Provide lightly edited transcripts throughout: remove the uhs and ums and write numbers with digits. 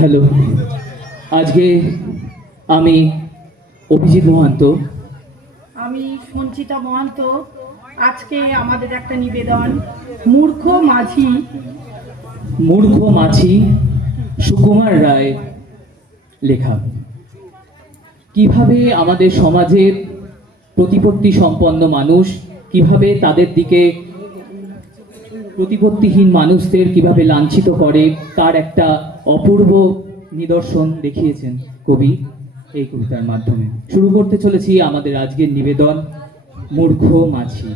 Hello, আজকে আমি অভিজিৎ মহান্ত। আমি সঞ্চিতা মহান্ত। আজকে আমাদের একটা নিবেদন, মূর্খ মাঝি। মূর্খ মাছি, সুকুমার রায় লেখা। কিভাবে আমাদের সমাজের প্রতিপত্তি সম্পন্ন মানুষ কিভাবে তাদের দিকে প্রতিপত্তিহীন মানুষদের কিভাবে লাঞ্ছিত করে তার একটা অপূর্ব নিদর্শন দেখিয়েছেন কবি এই কবিতার মাধ্যমে। শুরু করতে চলেছি আমাদের আজকের নিবেদন, মূর্খ মাছি।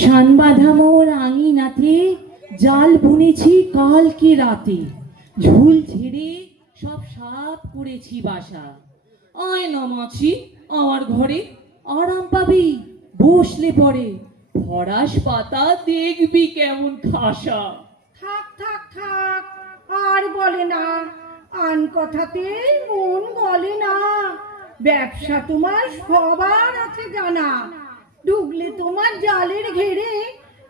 শান বাঁধা মোর আঙিনাতে জাল বুনেছি কালকে রাতে, ঝুল ছেড়ে সব সাপ করেছি বাসা। আয় না মাছি আমার ঘরে, আরাম পাবি বসলে পরে, ফরাস পাতা দেখবি কেমন খাসা। থাক থাক থাক, আর বলে না, আন কথাতে মন গলে না। ব্যবসা তোমার সবার আছে জানা, ঢুকলে তোমার জালের ঘেরে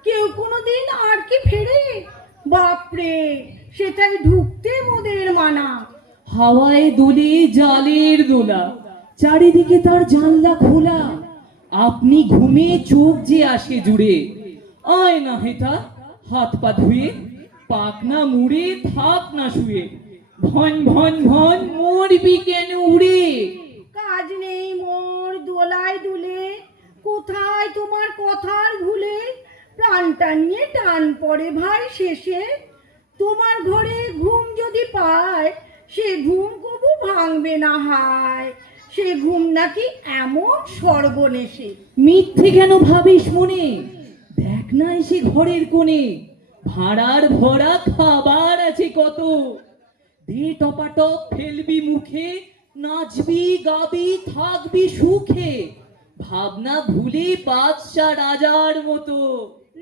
কেউ কোনোদিন আর কি ফেরে? বাপরে, সেটাই ঢুকতে মোদের মানা। হাওয়ায় দোলে জালের দোলা, চারিদিকে তার জানলা খোলা, আপনি ঘুমে চোখ যে আসে জুড়ে। আয় না হেতা হাত পা ধুয়ে, পাক না মুড়ে থাক না শুয়ে, ভন ভন ভন মরবি কেন উড়ে। কাজ নেই মোর দোলায় দুলে, কোথায় তোমার কথার ভুলে? প্রাণটা নিয়ে টান পড়ে ভাই শেষে, তোমার ঘরে ঘুম যদি পায়, সে ঘুম কবু ভাঙবে না হায়। সে ঘুম নাকি এমন সর্বনেশে। মিথ্যে কেন ভাবিস মনে, দেখ না এসে ঘরের কোণে, ভাড়ার ভরা খাবার আছে কত। দে টপাটপ ফেলবি মুখে, নাচবি গাবি থাকবি সুখে, ভাবনা ভুলে বাদশা রাজার মতো।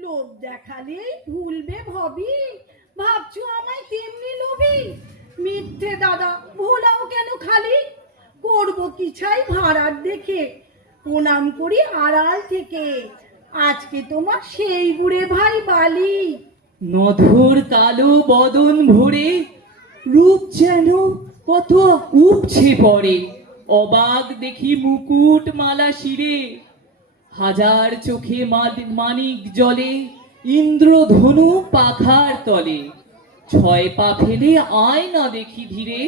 লোভ দেখালেই ভুলবে ভবি, ভাবছো আমায় তেমনি লোভী? মিথ্যে দাদা, ভোলাও কেন খালি? করবো কি ছাই ভাড়ার দেখে, প্রণাম করি আড়াল থেকে। আজকে তোমার সেই বুড়ে ভাই বালি। নধর কালো বদন ভরে, রূপ যেন কত উপছে পড়ে, অবাক দেখি মুকুট মালা শিরে, হাজার চোখে মানিক জলে, ইন্দ্রধনু পাখার তলে, ছয় পা ফেলে আয় না দেখি ধীরে।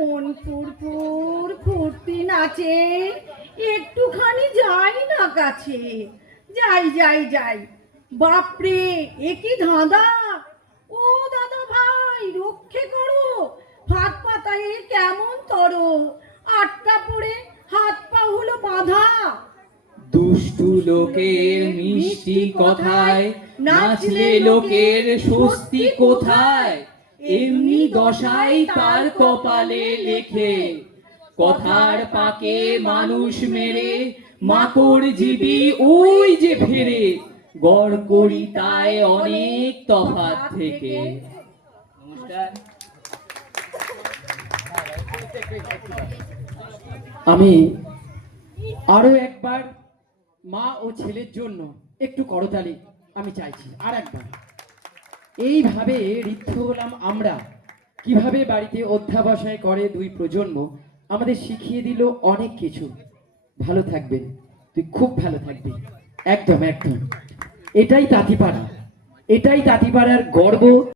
মন ফুরফুর ফুর্তি নাচে, একটুখানি যাই না কাছে। যাই যাই যাই, বাপরে এ কি ধাঁধা! ও দাদা ভাই, রক্ষে করো, ফাঁদ পাতায় এ কেমন তর, আটকা পড়ে হাত পা হলো বাঁধা। দুষ্টু লোকের মিষ্টি কথায় নাচলে লোকের স্বস্তি কোথায়? এমনি দশাই তার কপালে লেখে, কথার পাকে মানুষ মেরে মাকড় জীবী ওই যে ফেরে, গড় করি তাই অনেক তফাৎ থেকে। নমস্কার। আমি আরো একবার মা ও ছেলের জন্য একটু করতালি আমি চাইছি। আর একবার এইভাবে ঋদ্ধ হলাম আমরা, কিভাবে বাড়িতে অধ্যাবসায় করে দুই প্রজন্ম আমাদের শিখিয়ে দিল অনেক কিছু। ভালো থাকবেন, তুই খুব ভালো থাকবি, একদম একদম। এটাই তাঁতিপাড়া, এটাই তাঁতিপাড়ার গর্ব।